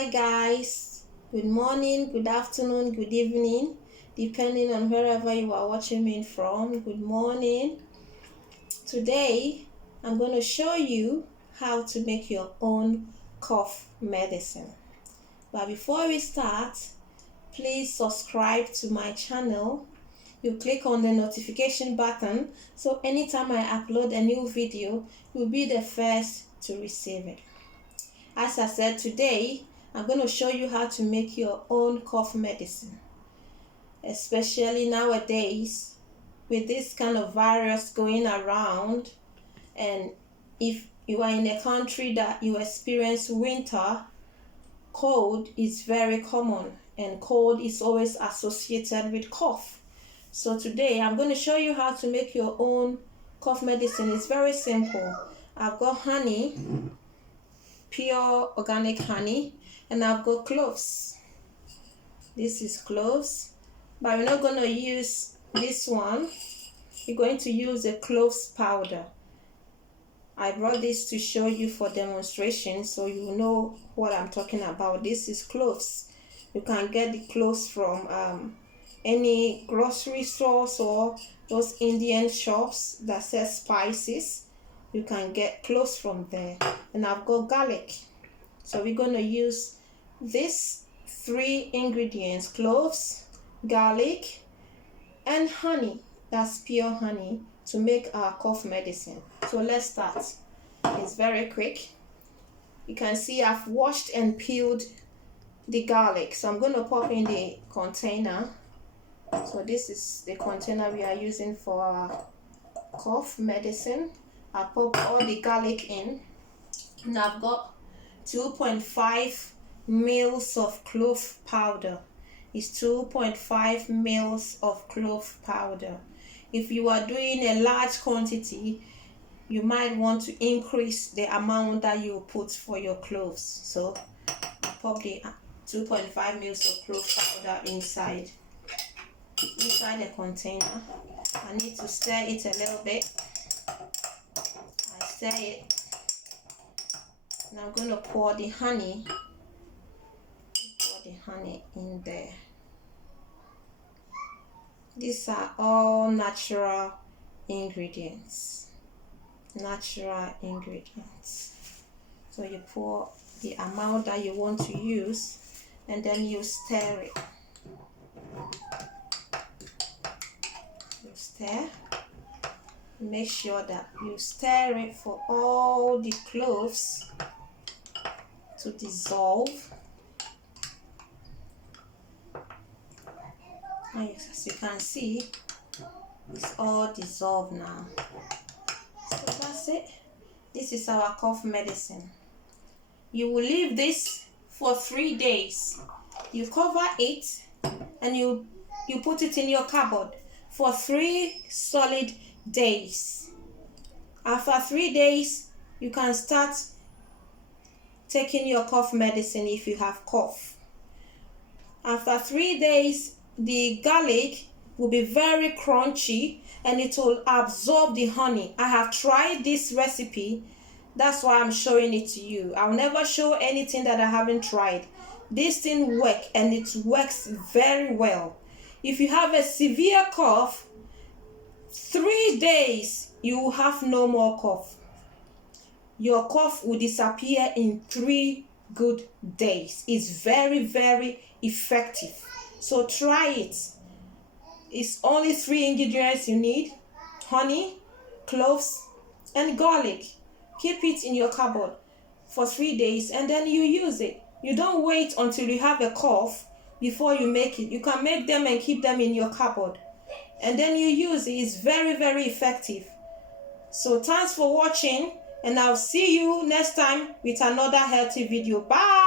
Hi guys, good morning, good afternoon, good evening, depending on wherever you are watching me from. Good morning. Today I'm going to show you how to make your own cough medicine. But before we start, please subscribe to my channel. You click on the notification button so anytime I upload a new video, you'll be the first to receive it. As I said, today I'm going to show you how to make your own cough medicine, especially nowadays with this kind of virus going around. And if you are in a country that you experience winter, cold is very common, and cold is always associated with cough. So today I'm going to show you how to make your own cough medicine. It's very simple. I've got honey, pure organic honey, and I've got cloves. This is cloves, but we're not going to use this one. We're going to use a cloves powder. I brought this to show you for demonstration so you know what I'm talking about. This is cloves. You can get the cloves from any grocery stores or those Indian shops that sell spices. You can get cloves from there. And I've got garlic. So we're going to use these three ingredients: cloves, garlic, and honey. That's pure honey, to make our cough medicine. So let's start. It's very quick. You can see I've washed and peeled the garlic. So I'm going to pop in the container. So this is the container we are using for our cough medicine. I pop all the garlic in, and I've got 2.5 mils of clove powder. It's 2.5 mils of clove powder. If you are doing a large quantity, you might want to increase the amount that you put for your cloves. So I pop the 2.5 mils of clove powder inside the container. I need to stir it a little bit. I stir it. And I'm going to pour the honey in there. These are all natural ingredients. So you pour the amount that you want to use, and then you stir it. You stir. Make sure that you stir it for all the cloves to dissolve. As you can see, it's all dissolved now. So that's it. This is our cough medicine. You will leave this for 3 days. You cover it and you put it in your cupboard for 3 solid days. After 3 days, you can start taking your cough medicine if you have cough. After 3 days, the garlic will be very crunchy and it will absorb the honey. I have tried this recipe. That's why I'm showing it to you. I'll never show anything that I haven't tried. This thing works, and it works very well. If you have a severe cough, 3 days you will have no more cough. Your cough will disappear in 3 good days. It's very, very effective. So try it. It's only 3 ingredients you need: honey, cloves, and garlic. Keep it in your cupboard for 3 days and then you use it. You don't wait until you have a cough before you make it. You can make them and keep them in your cupboard, and then you use it. It's very, very effective. So thanks for watching, and I'll see you next time with another healthy video. Bye.